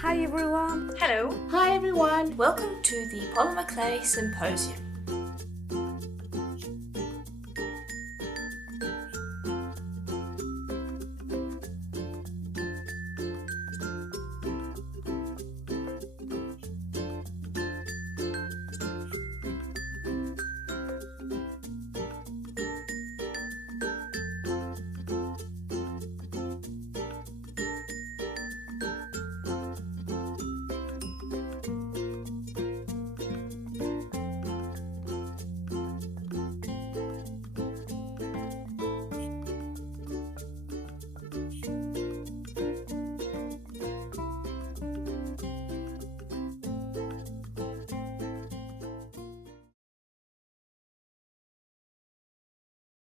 Hi everyone! Hello! Hi everyone! Welcome to the Polymer Clay Symposium.